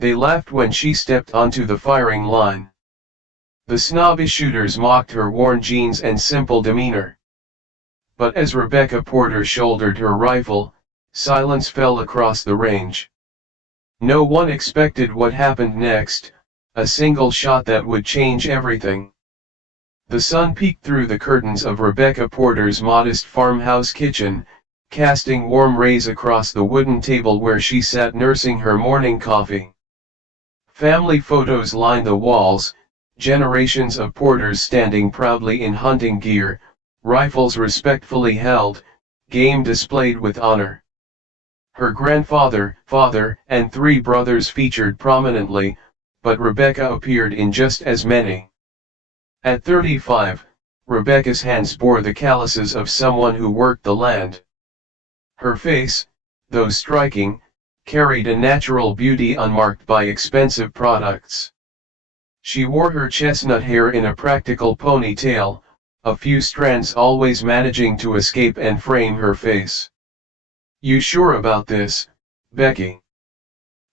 They laughed when she stepped onto the firing line. The snobbish shooters mocked her worn jeans and simple demeanor. But as Rebecca Porter shouldered her rifle, silence fell across the range. No one expected what happened next, a single shot that would change everything. The sun peeked through the curtains of Rebecca Porter's modest farmhouse kitchen, casting warm rays across the wooden table where she sat nursing her morning coffee. Family photos lined the walls, generations of Porters standing proudly in hunting gear, rifles respectfully held, game displayed with honor. Her grandfather, father, and 3 brothers featured prominently, but Rebecca appeared in just as many. At 35, Rebecca's hands bore the calluses of someone who worked the land. Her face, though striking, carried a natural beauty unmarked by expensive products. She wore her chestnut hair in a practical ponytail, a few strands always managing to escape and frame her face. "You sure about this, Becky?"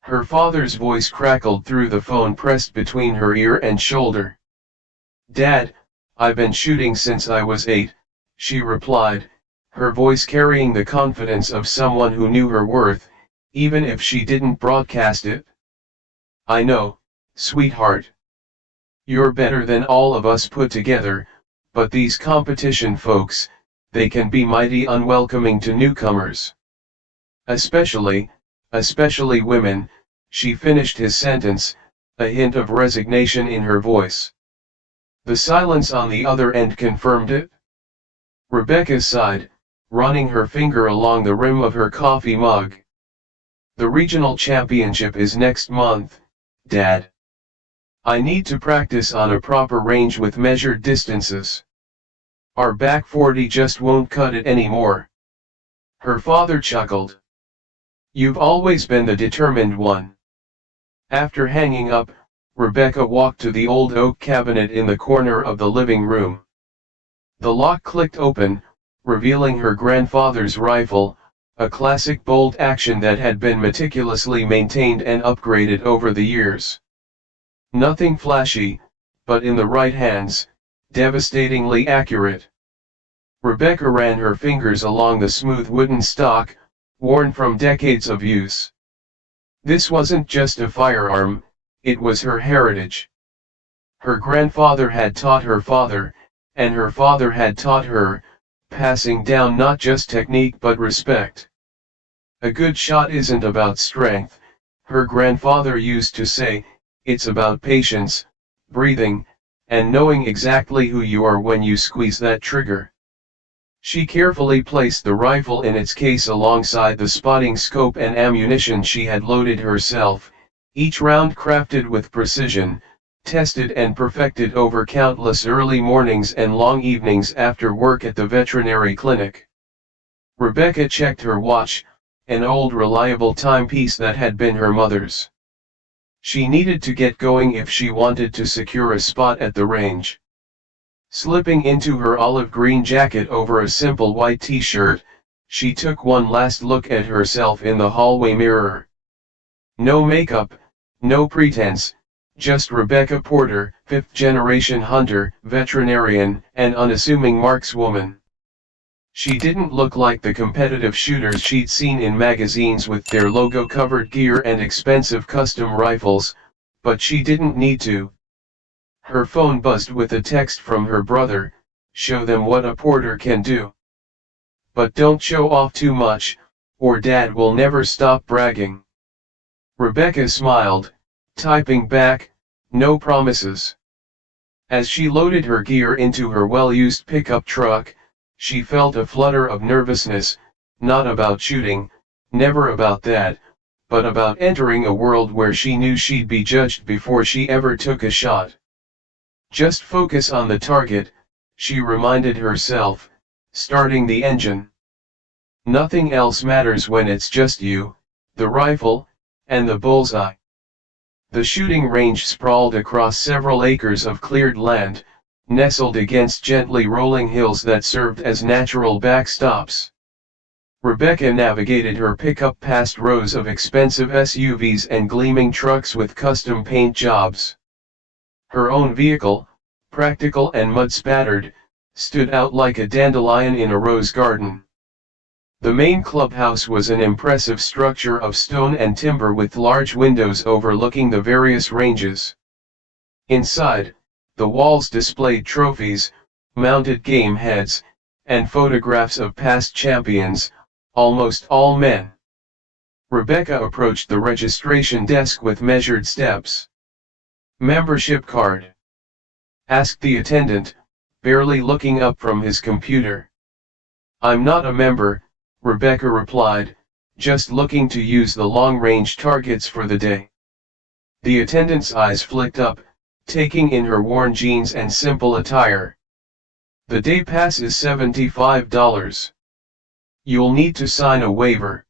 Her father's voice crackled through the phone pressed between her ear and shoulder. "Dad, I've been shooting since I was 8, she replied, her voice carrying the confidence of someone who knew her worth, even if she didn't broadcast it. "I know, sweetheart. You're better than all of us put together, but these competition folks, they can be mighty unwelcoming to newcomers. Especially women," she finished his sentence, a hint of resignation in her voice. The silence on the other end confirmed it. Rebecca sighed, running her finger along the rim of her coffee mug. "The regional championship is next month, Dad. I need to practice on a proper range with measured distances. Our back 40 just won't cut it anymore." Her father chuckled. "You've always been the determined one." After hanging up, Rebecca walked to the old oak cabinet in the corner of the living room. The lock clicked open, revealing her grandfather's rifle, a classic bolt action that had been meticulously maintained and upgraded over the years. Nothing flashy, but in the right hands, devastatingly accurate. Rebecca ran her fingers along the smooth wooden stock, worn from decades of use. This wasn't just a firearm, it was her heritage. Her grandfather had taught her father, and her father had taught her, passing down not just technique but respect. "A good shot isn't about strength," her grandfather used to say, "it's about patience, breathing, and knowing exactly who you are when you squeeze that trigger." She carefully placed the rifle in its case alongside the spotting scope and ammunition she had loaded herself, each round crafted with precision, tested and perfected over countless early mornings and long evenings after work at the veterinary clinic. Rebecca checked her watch, an old reliable timepiece that had been her mother's. She needed to get going if she wanted to secure a spot at the range. Slipping into her olive green jacket over a simple white t-shirt, she took one last look at herself in the hallway mirror. No makeup, no pretense, just Rebecca Porter, 5th-generation hunter, veterinarian, and unassuming markswoman. She didn't look like the competitive shooters she'd seen in magazines with their logo-covered gear and expensive custom rifles, but she didn't need to. Her phone buzzed with a text from her brother, "Show them what a Porter can do. But don't show off too much, or Dad will never stop bragging." Rebecca smiled, typing back, "No promises." As she loaded her gear into her well-used pickup truck, she felt a flutter of nervousness, not about shooting, never about that, but about entering a world where she knew she'd be judged before she ever took a shot. "Just focus on the target," she reminded herself, starting the engine. "Nothing else matters when it's just you, the rifle, and the bullseye." The shooting range sprawled across several acres of cleared land, nestled against gently rolling hills that served as natural backstops. Rebecca navigated her pickup past rows of expensive SUVs and gleaming trucks with custom paint jobs. Her own vehicle, practical and mud-spattered, stood out like a dandelion in a rose garden. The main clubhouse was an impressive structure of stone and timber with large windows overlooking the various ranges. Inside, the walls displayed trophies, mounted game heads, and photographs of past champions, almost all men. Rebecca approached the registration desk with measured steps. "Membership card?" asked the attendant, barely looking up from his computer. "I'm not a member," Rebecca replied, "just looking to use the long-range targets for the day." The attendant's eyes flicked up, taking in her worn jeans and simple attire. "The day pass is $75. You'll need to sign a waiver."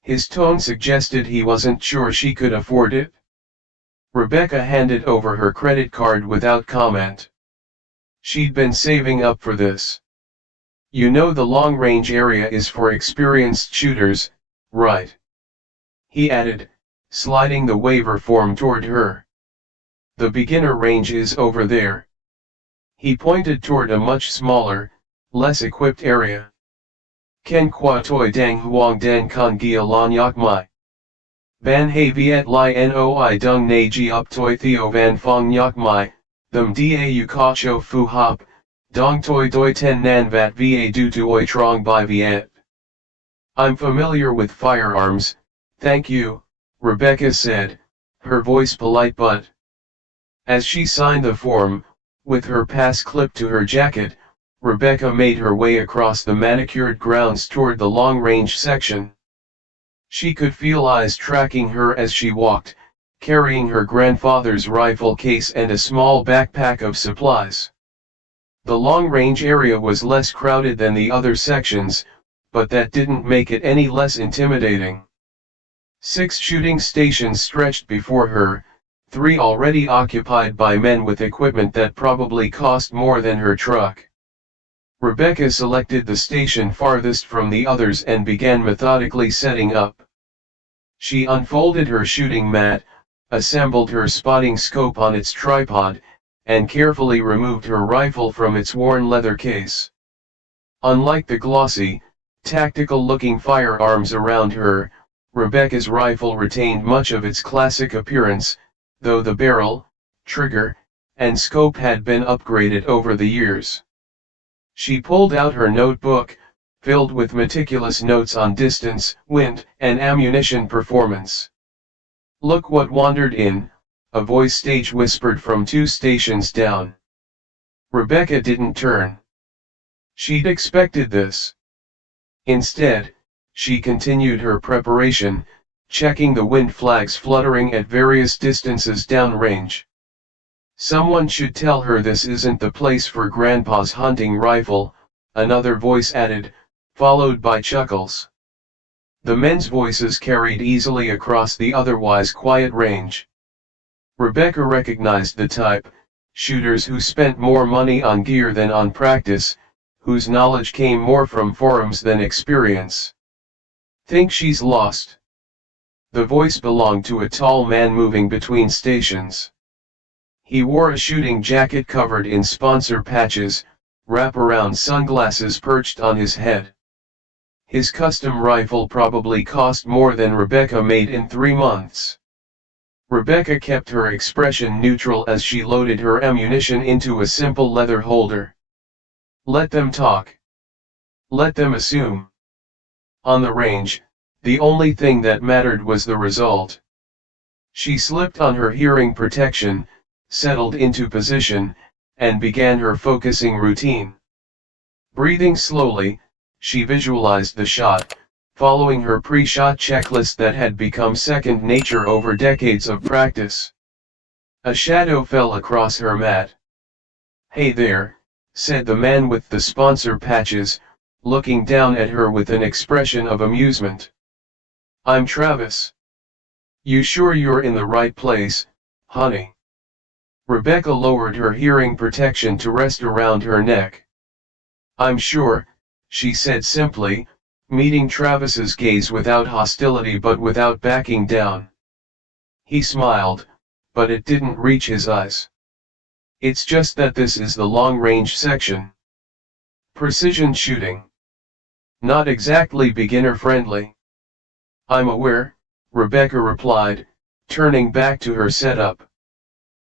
His tone suggested he wasn't sure she could afford it. Rebecca handed over her credit card without comment. She'd been saving up for this. "You know the long-range area is for experienced shooters, right?" he added, sliding the waiver form toward her. "The beginner range is over there." He pointed toward a much smaller, less equipped area. "Ken qua toi dang huang den con gia lan yak mai. Ban hai viet li noi dung na ji up toi theo van fong yak mai, them da u ka cho fu hop, dong toi doi ten nan vat va du tu oi trong by viet." "I'm familiar with firearms, thank you," Rebecca said, her voice polite but. As she signed the form, with her pass clipped to her jacket, Rebecca made her way across the manicured grounds toward the long-range section. She could feel eyes tracking her as she walked, carrying her grandfather's rifle case and a small backpack of supplies. The long-range area was less crowded than the other sections, but that didn't make it any less intimidating. 6 shooting stations stretched before her, 3 already occupied by men with equipment that probably cost more than her truck. Rebecca selected the station farthest from the others and began methodically setting up. She unfolded her shooting mat, assembled her spotting scope on its tripod, and carefully removed her rifle from its worn leather case. Unlike the glossy, tactical-looking firearms around her, Rebecca's rifle retained much of its classic appearance, though the barrel, trigger, and scope had been upgraded over the years. She pulled out her notebook, filled with meticulous notes on distance, wind, and ammunition performance. "Look what wandered in," a voice stage whispered from 2 stations down. Rebecca didn't turn. She'd expected this. Instead, she continued her preparation, checking the wind flags fluttering at various distances downrange. "Someone should tell her this isn't the place for Grandpa's hunting rifle," another voice added, followed by chuckles. The men's voices carried easily across the otherwise quiet range. Rebecca recognized the type, shooters who spent more money on gear than on practice, whose knowledge came more from forums than experience. "Think she's lost?" The voice belonged to a tall man moving between stations. He wore a shooting jacket covered in sponsor patches, wraparound sunglasses perched on his head. His custom rifle probably cost more than Rebecca made in 3 months. Rebecca kept her expression neutral as she loaded her ammunition into a simple leather holder. Let them talk. Let them assume. On the range, the only thing that mattered was the result. She slipped on her hearing protection, settled into position, and began her focusing routine. Breathing slowly, she visualized the shot, following her pre-shot checklist that had become second nature over decades of practice. A shadow fell across her mat. "Hey there," said the man with the sponsor patches, looking down at her with an expression of amusement. "I'm Travis. You sure you're in the right place, honey?" Rebecca lowered her hearing protection to rest around her neck. "I'm sure," she said simply, meeting Travis's gaze without hostility but without backing down. He smiled, but it didn't reach his eyes. It's just that this is the long-range section. Precision shooting. Not exactly beginner-friendly. I'm aware, Rebecca replied, turning back to her setup.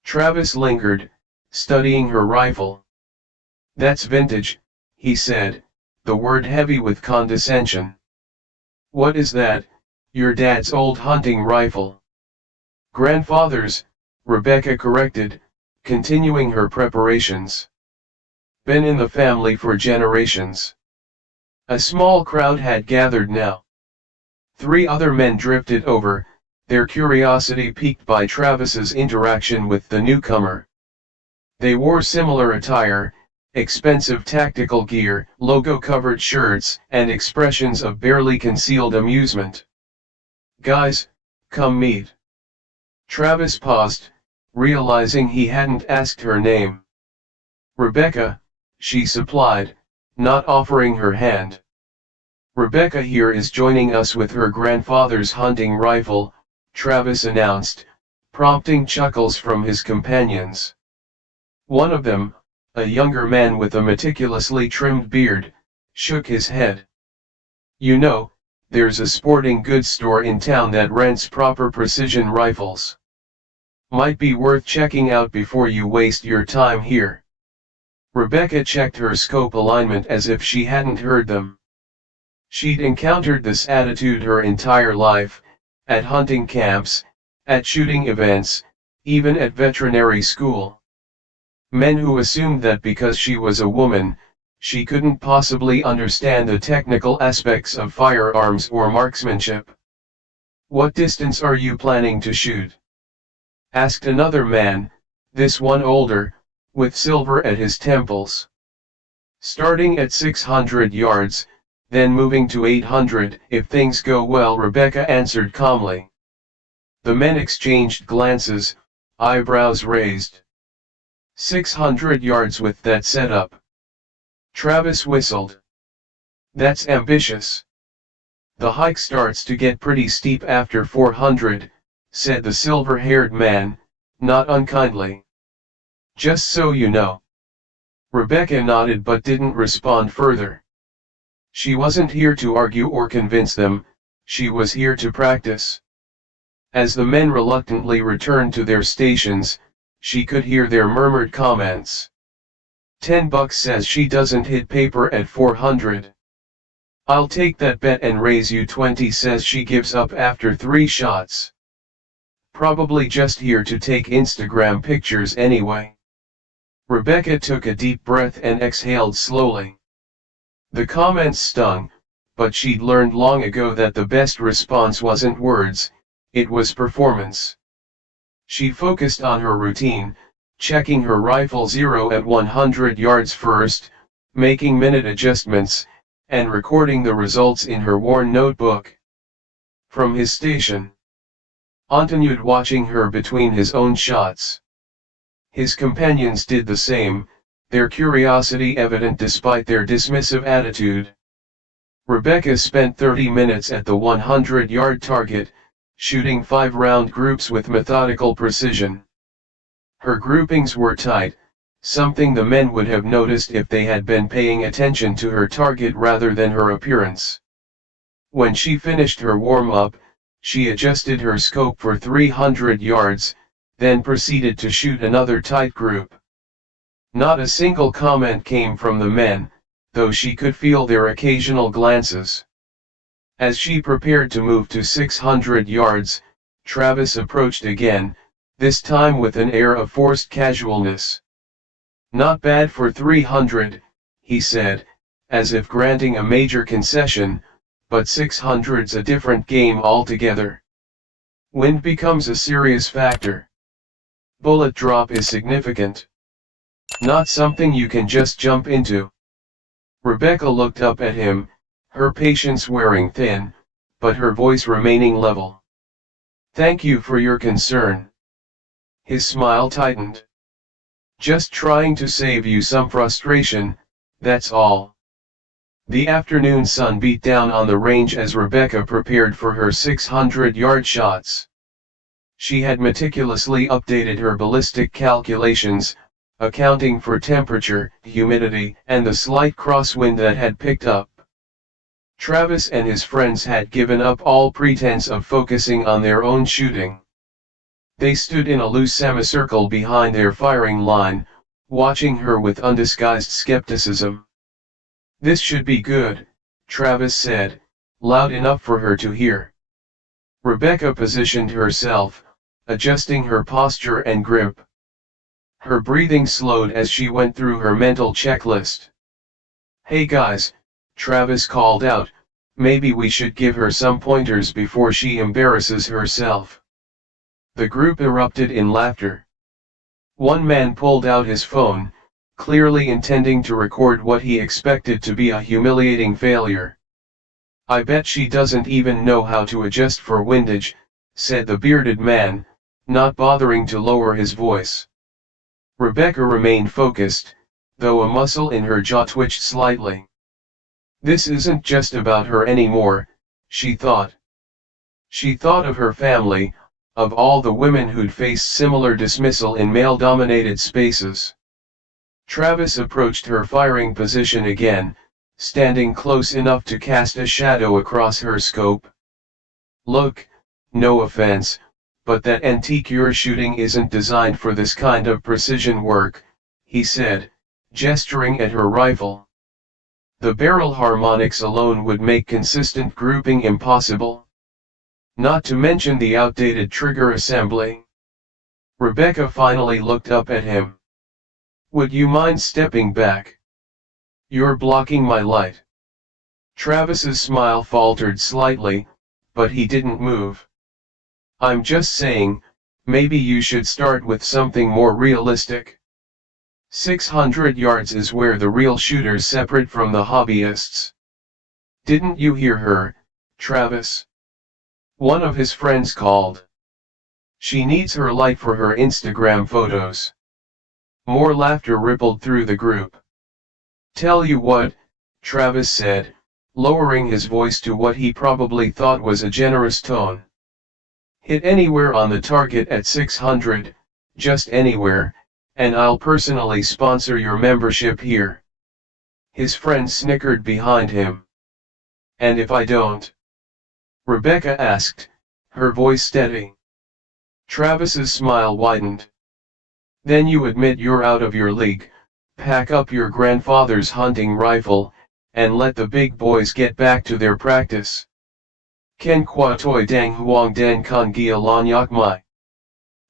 Travis lingered, studying her rifle. That's vintage, he said, the word heavy with condescension. What is that? Your dad's old hunting rifle. Grandfather's, Rebecca corrected, continuing her preparations. Been in the family for generations. A small crowd had gathered now. 3 other men drifted over, their curiosity piqued by Travis's interaction with the newcomer. They wore similar attire, expensive tactical gear, logo-covered shirts, and expressions of barely concealed amusement. Guys, come meet. Travis paused, realizing he hadn't asked her name. Rebecca, she supplied, not offering her hand. Rebecca here is joining us with her grandfather's hunting rifle, Travis announced, prompting chuckles from his companions. One of them, a younger man with a meticulously trimmed beard, shook his head. You know, there's a sporting goods store in town that rents proper precision rifles. Might be worth checking out before you waste your time here. Rebecca checked her scope alignment as if she hadn't heard them. She'd encountered this attitude her entire life, at hunting camps, at shooting events, even at veterinary school. Men who assumed that because she was a woman, she couldn't possibly understand the technical aspects of firearms or marksmanship. What distance are you planning to shoot? Asked another man, this one older, with silver at his temples. Starting at 600 yards, then moving to 800 if things go well, Rebecca answered calmly. The men exchanged glances, eyebrows raised. 600 yards with that setup. Travis whistled. That's ambitious. The hike starts to get pretty steep after 400, said the silver-haired man, not unkindly. Just so you know. Rebecca nodded but didn't respond further. She wasn't here to argue or convince them, she was here to practice. As the men reluctantly returned to their stations, she could hear their murmured comments. $10 says she doesn't hit paper at 400. I'll take that bet and raise you 20 says she gives up after 3 shots. Probably just here to take Instagram pictures anyway. Rebecca took a deep breath and exhaled slowly. The comments stung, but she'd learned long ago that the best response wasn't words, it was performance. She focused on her routine, checking her rifle 0 at 100 yards first, making minute adjustments, and recording the results in her worn notebook. From his station, continued watching her between his own shots. His companions did the same, their curiosity evident despite their dismissive attitude. Rebecca spent 30 minutes at the 100-yard target, shooting 5-round groups with methodical precision. Her groupings were tight, something the men would have noticed if they had been paying attention to her target rather than her appearance. When she finished her warm-up, she adjusted her scope for 300 yards, then proceeded to shoot another tight group. Not a single comment came from the men, though she could feel their occasional glances. As she prepared to move to 600 yards, Travis approached again, this time with an air of forced casualness. Not bad for 300, he said, as if granting a major concession, but 600's a different game altogether. Wind becomes a serious factor. Bullet drop is significant. Not something you can just jump into. Rebecca looked up at him, her patience wearing thin, but her voice remaining level. Thank you for your concern. His smile tightened. Just trying to save you some frustration, that's all. The afternoon sun beat down on the range as Rebecca prepared for her 600-yard shots. She had meticulously updated her ballistic calculations, accounting for temperature, humidity, and the slight crosswind that had picked up. Travis and his friends had given up all pretense of focusing on their own shooting. They stood in a loose semicircle behind their firing line, watching her with undisguised skepticism. "This should be good," Travis said, loud enough for her to hear. Rebecca positioned herself, adjusting her posture and grip. Her breathing slowed as she went through her mental checklist. "Hey guys," Travis called out, "maybe we should give her some pointers before she embarrasses herself." The group erupted in laughter. One man pulled out his phone, clearly intending to record what he expected to be a humiliating failure. "I bet she doesn't even know how to adjust for windage," said the bearded man, not bothering to lower his voice. Rebecca remained focused, though a muscle in her jaw twitched slightly. This isn't just about her anymore, she thought. She thought of her family, of all the women who'd faced similar dismissal in male-dominated spaces. Travis approached her firing position again, standing close enough to cast a shadow across her scope. "Look, no offense, but that antique you're shooting isn't designed for this kind of precision work," he said, gesturing at her rifle. "The barrel harmonics alone would make consistent grouping impossible. Not to mention the outdated trigger assembly." Rebecca finally looked up at him. "Would you mind stepping back? You're blocking my light." Travis's smile faltered slightly, but he didn't move. "I'm just saying, maybe you should start with something more realistic. 600 yards is where the real shooters separate from the hobbyists." "Didn't you hear her, Travis?" one of his friends called. "She needs her light for her Instagram photos." More laughter rippled through the group. "Tell you what," Travis said, lowering his voice to what he probably thought was a generous tone. "Hit anywhere on the target at 600, just anywhere, and I'll personally sponsor your membership here." His friend snickered behind him. "And if I don't?" Rebecca asked, her voice steady. Travis's smile widened. "Then you admit you're out of your league, pack up your grandfather's hunting rifle, and let the big boys get back to their practice." "Ken qua toi dang huang den con gia lan yak mai.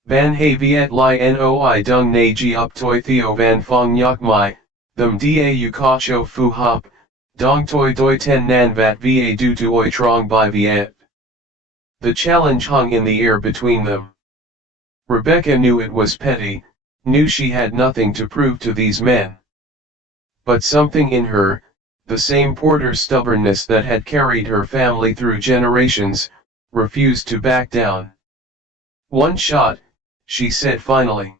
Ban hai viet li noi dung na ji up toi theo van fong yak mai, them da u ka cho fu hop, dong toi doi ten nan vat va du tu oi trong by viet." The challenge hung in the air between them. Rebecca knew it was petty, knew she had nothing to prove to these men. But something in her, the same Porter stubbornness that had carried her family through generations, refused to back down. "One shot," she said finally.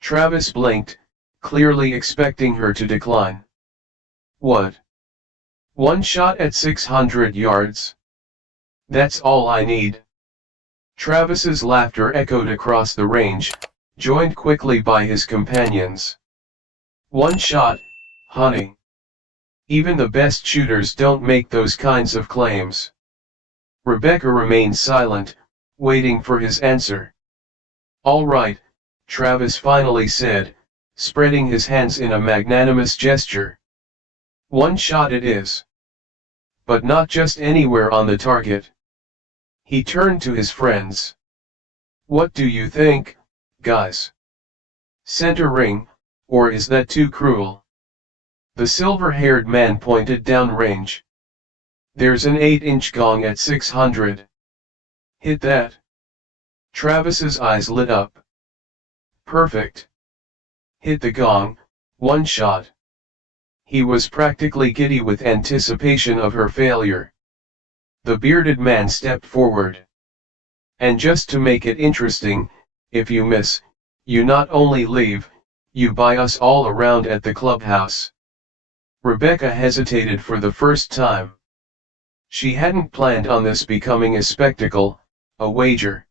Travis blinked, clearly expecting her to decline. "What? One shot at 600 yards? That's all I need." Travis's laughter echoed across the range, joined quickly by his companions. "One shot, honey. Even the best shooters don't make those kinds of claims." Rebecca remained silent, waiting for his answer. "All right," Travis finally said, spreading his hands in a magnanimous gesture. "One shot it is. But not just anywhere on the target." He turned to his friends. "What do you think, guys? Center ring, or is that too cruel?" The silver-haired man pointed downrange. "There's an 8-inch gong at 600. Hit that." Travis's eyes lit up. "Perfect. Hit the gong, one shot." He was practically giddy with anticipation of her failure. The bearded man stepped forward. "And just to make it interesting, if you miss, you not only leave, you buy us all around at the clubhouse." Rebecca hesitated for the first time. She hadn't planned on this becoming a spectacle, a wager.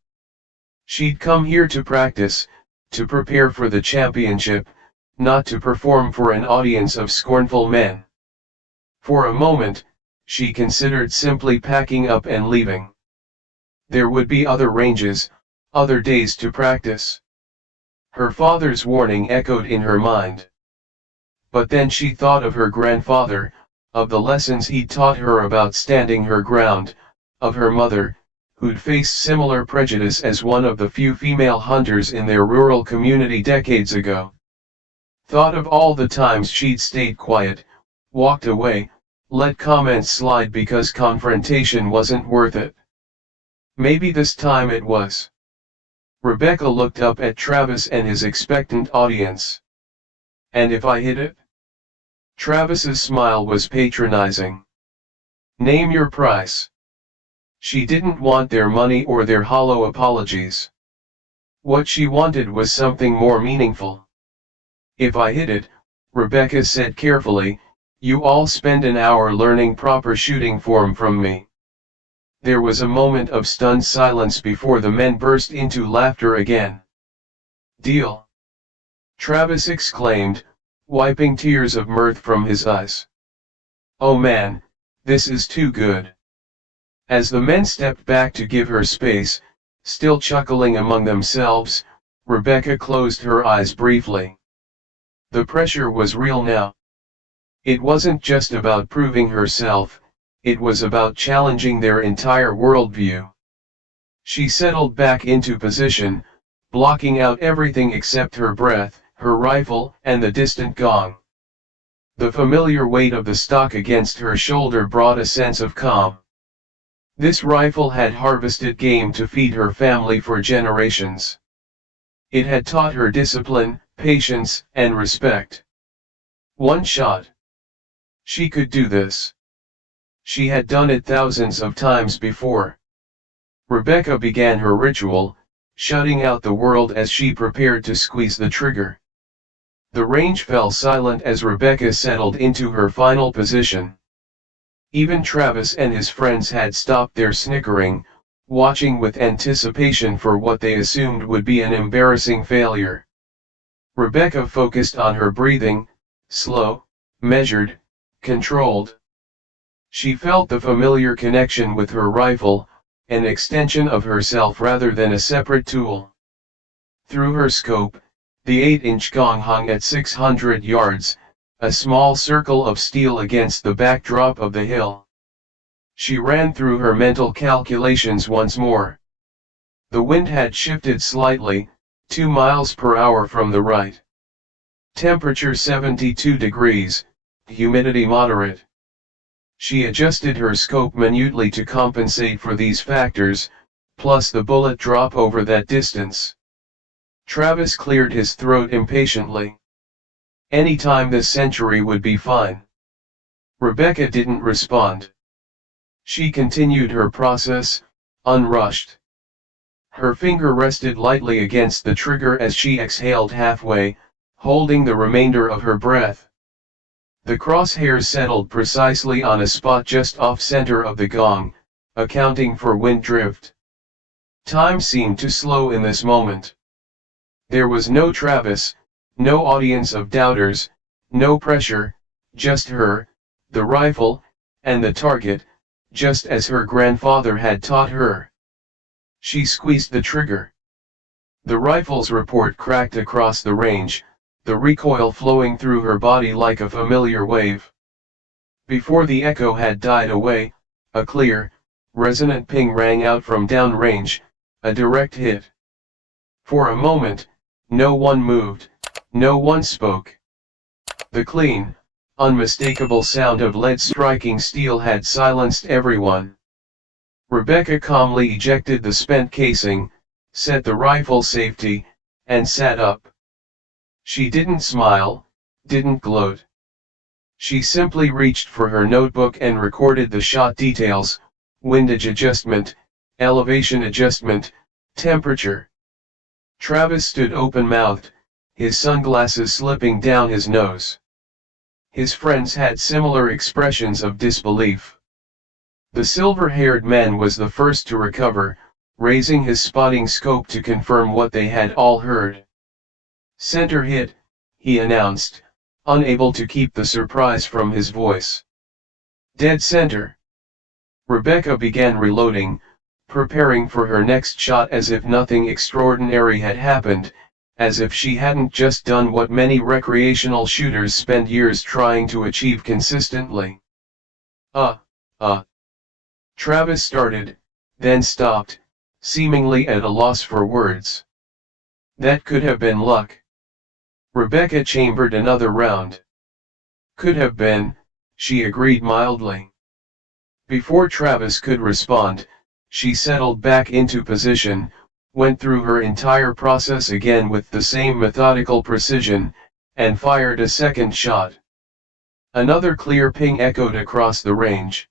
She'd come here to practice, to prepare for the championship, not to perform for an audience of scornful men. For a moment, she considered simply packing up and leaving. There would be other ranges, other days to practice. Her father's warning echoed in her mind. But then she thought of her grandfather, of the lessons he'd taught her about standing her ground, of her mother, who'd faced similar prejudice as one of the few female hunters in their rural community decades ago. Thought of all the times she'd stayed quiet, walked away, let comments slide because confrontation wasn't worth it. Maybe this time it was. Rebecca looked up at Travis and his expectant audience. And if I hit it? Travis's smile was patronizing. Name your price. She didn't want their money or their hollow apologies. What she wanted was something more meaningful. If I hit it, Rebecca said carefully, you all spend an hour learning proper shooting form from me. There was a moment of stunned silence before the men burst into laughter again. Deal! Travis exclaimed, wiping tears of mirth from his eyes. Oh man, this is too good. As the men stepped back to give her space, still chuckling among themselves, Rebecca closed her eyes briefly. The pressure was real now. It wasn't just about proving herself, it was about challenging their entire worldview. She settled back into position, blocking out everything except her breath, her rifle, and the distant gong. The familiar weight of the stock against her shoulder brought a sense of calm. This rifle had harvested game to feed her family for generations. It had taught her discipline, patience, and respect. One shot. She could do this. She had done it thousands of times before. Rebecca began her ritual, shutting out the world as she prepared to squeeze the trigger. The range fell silent as Rebecca settled into her final position. Even Travis and his friends had stopped their snickering, watching with anticipation for what they assumed would be an embarrassing failure. Rebecca focused on her breathing, slow, measured, controlled. She felt the familiar connection with her rifle, an extension of herself rather than a separate tool. Through her scope, the 8-inch gong hung at 600 yards, a small circle of steel against the backdrop of the hill. She ran through her mental calculations once more. The wind had shifted slightly, 2 miles per hour from the right. Temperature 72 degrees, humidity moderate. She adjusted her scope minutely to compensate for these factors, plus the bullet drop over that distance. Travis cleared his throat impatiently. Any time this century would be fine. Rebecca didn't respond. She continued her process, unrushed. Her finger rested lightly against the trigger as she exhaled halfway, holding the remainder of her breath. The crosshairs settled precisely on a spot just off-center of the gong, accounting for wind drift. Time seemed to slow in this moment. There was no Travis, no audience of doubters, no pressure, just her, the rifle, and the target, just as her grandfather had taught her. She squeezed the trigger. The rifle's report cracked across the range, the recoil flowing through her body like a familiar wave. Before the echo had died away, a clear, resonant ping rang out from downrange, a direct hit. For a moment, no one moved, no one spoke. The clean, unmistakable sound of lead striking steel had silenced everyone. Rebecca calmly ejected the spent casing, set the rifle safety, and sat up. She didn't smile, didn't gloat. She simply reached for her notebook and recorded the shot details, windage adjustment, elevation adjustment, temperature. Travis stood open-mouthed, his sunglasses slipping down his nose. His friends had similar expressions of disbelief. The silver-haired man was the first to recover, raising his spotting scope to confirm what they had all heard. "Center hit," he announced, unable to keep the surprise from his voice. "Dead center." Rebecca began reloading, preparing for her next shot as if nothing extraordinary had happened, as if she hadn't just done what many recreational shooters spend years trying to achieve consistently. Travis started, then stopped, seemingly at a loss for words. "That could have been luck." Rebecca chambered another round. "Could have been," she agreed mildly. Before Travis could respond, she settled back into position, went through her entire process again with the same methodical precision, and fired a second shot. Another clear ping echoed across the range.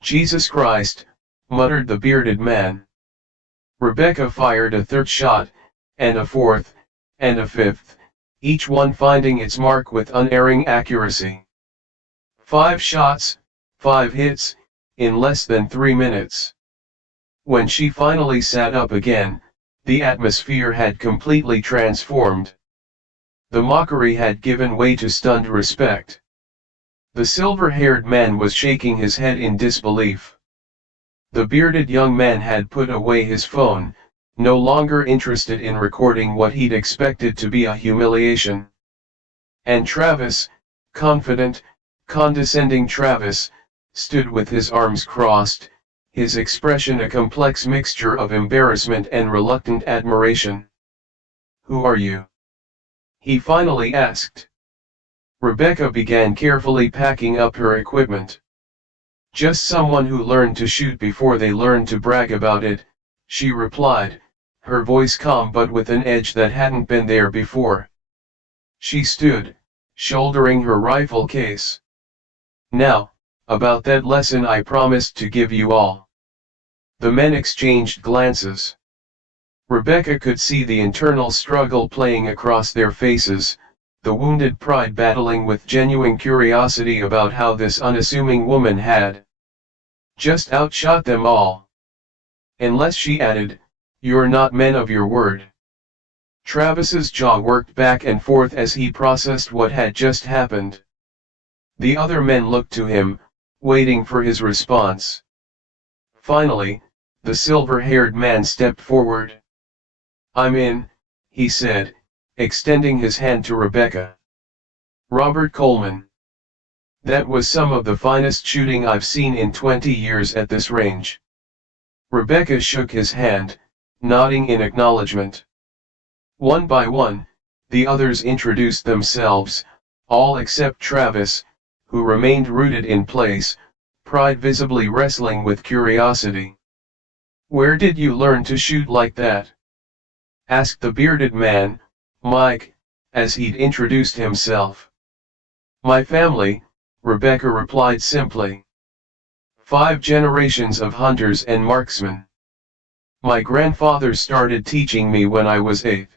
"Jesus Christ," muttered the bearded man. Rebecca fired a third shot, and a fourth, and a fifth, each one finding its mark with unerring accuracy. 5 shots, 5 hits, in less than 3 minutes. When she finally sat up again, the atmosphere had completely transformed. The mockery had given way to stunned respect. The silver-haired man was shaking his head in disbelief. The bearded young man had put away his phone, no longer interested in recording what he'd expected to be a humiliation. And Travis, confident, condescending Travis, stood with his arms crossed, his expression a complex mixture of embarrassment and reluctant admiration. "Who are you?" he finally asked. Rebecca began carefully packing up her equipment. "Just someone who learned to shoot before they learned to brag about it," she replied, her voice calm but with an edge that hadn't been there before. She stood, shouldering her rifle case. "Now, about that lesson I promised to give you all." The men exchanged glances. Rebecca could see the internal struggle playing across their faces, the wounded pride battling with genuine curiosity about how this unassuming woman had just outshot them all. "Unless," she added, "you're not men of your word." Travis's jaw worked back and forth as he processed what had just happened. The other men looked to him, waiting for his response. Finally, the silver-haired man stepped forward. "I'm in," he said, extending his hand to Rebecca. "Robert Coleman. That was some of the finest shooting I've seen in 20 years at this range." Rebecca shook his hand, nodding in acknowledgement. One by one, the others introduced themselves, all except Travis, who remained rooted in place, pride visibly wrestling with curiosity. "Where did you learn to shoot like that?" asked the bearded man, Mike, as he'd introduced himself. "My family," Rebecca replied simply. 5 generations of hunters and marksmen. My grandfather started teaching me when I was 8.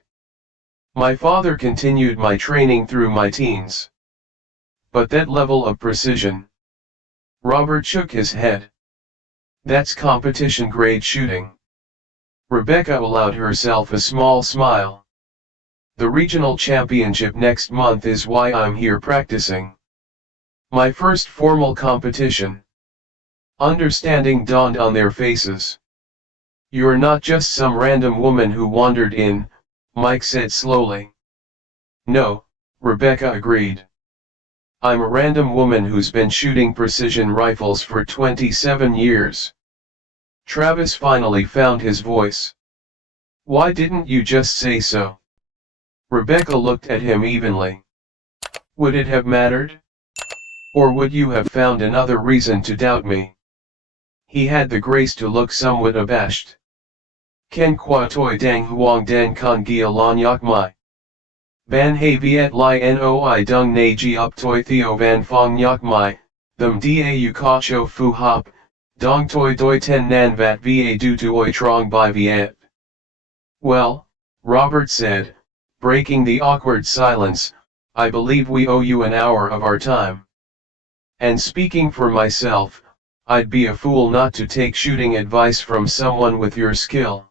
My father continued my training through my teens. But that level of precision." Robert shook his head. "That's competition-grade shooting." Rebecca allowed herself a small smile. "The regional championship next month is why I'm here practicing. My first formal competition." Understanding dawned on their faces. "You're not just some random woman who wandered in," Mike said slowly. "No," Rebecca agreed. "I'm a random woman who's been shooting precision rifles for 27 years. Travis finally found his voice. "Why didn't you just say so?" Rebecca looked at him evenly. "Would it have mattered? Or would you have found another reason to doubt me?" He had the grace to look somewhat abashed. "Ken qua toi dang huang den con gia lan yak mai. Ban hai viet li noi dung na ji up toi theo van fong yak mai, them da u ka cho fu hop, dong toi doi ten nan vat va du tu oi trong bai viet." "Well," Robert said, breaking the awkward silence, I believe we owe you an hour of our time. And speaking for myself, I'd be a fool not to take shooting advice from someone with your skill.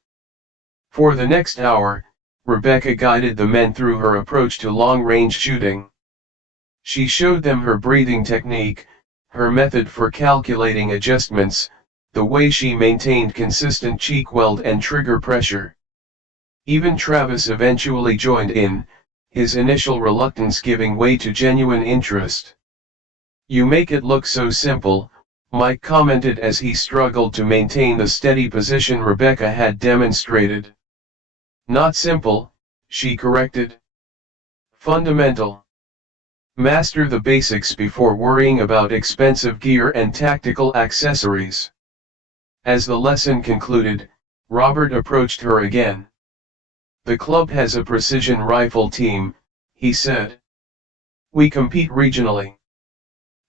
For the next hour, Rebecca guided the men through her approach to long-range shooting. She showed them her breathing technique, her method for calculating adjustments, the way she maintained consistent cheek weld and trigger pressure. Even Travis eventually joined in, his initial reluctance giving way to genuine interest. "You make it look so simple," Mike commented as he struggled to maintain the steady position Rebecca had demonstrated. "Not simple," she corrected. "Fundamental. Master the basics before worrying about expensive gear and tactical accessories." As the lesson concluded, Robert approached her again. "The club has a precision rifle team," he said. "We compete regionally.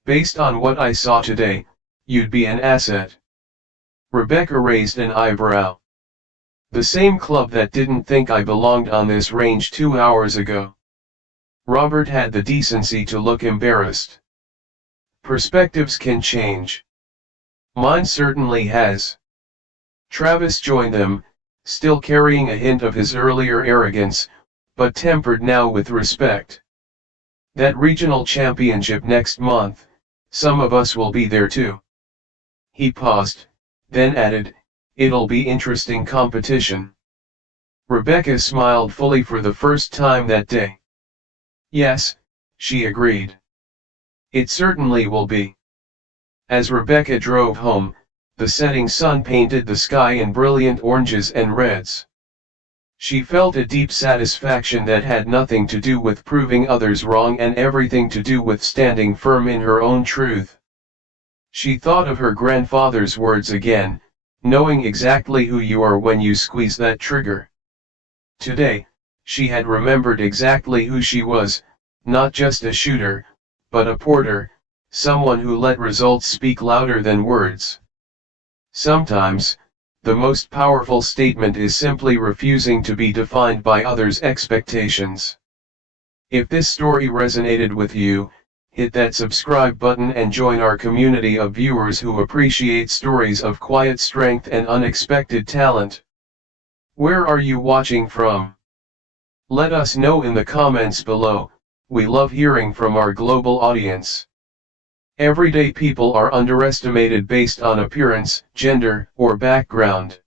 Based on what I saw today, you'd be an asset." Rebecca raised an eyebrow. "The same club that didn't think I belonged on this range 2 hours ago." Robert had the decency to look embarrassed. "Perspectives can change. Mine certainly has." Travis joined them, still carrying a hint of his earlier arrogance, but tempered now with respect. "That regional championship next month, some of us will be there too." He paused, then added, "It'll be interesting competition." Rebecca smiled fully for the first time that day. "Yes," she agreed. "It certainly will be." As Rebecca drove home, the setting sun painted the sky in brilliant oranges and reds. She felt a deep satisfaction that had nothing to do with proving others wrong and everything to do with standing firm in her own truth. She thought of her grandfather's words again, knowing exactly who you are when you squeeze that trigger. Today, she had remembered exactly who she was, not just a shooter, but a porter, someone who let results speak louder than words. Sometimes, the most powerful statement is simply refusing to be defined by others' expectations. If this story resonated with you, hit that subscribe button and join our community of viewers who appreciate stories of quiet strength and unexpected talent. Where are you watching from? Let us know in the comments below. We love hearing from our global audience. Everyday people are underestimated based on appearance, gender, or background.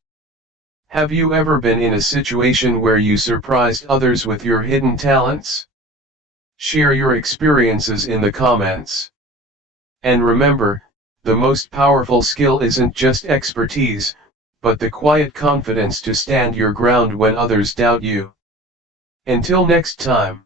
Have you ever been in a situation where you surprised others with your hidden talents? Share your experiences in the comments. And remember, the most powerful skill isn't just expertise, but the quiet confidence to stand your ground when others doubt you. Until next time.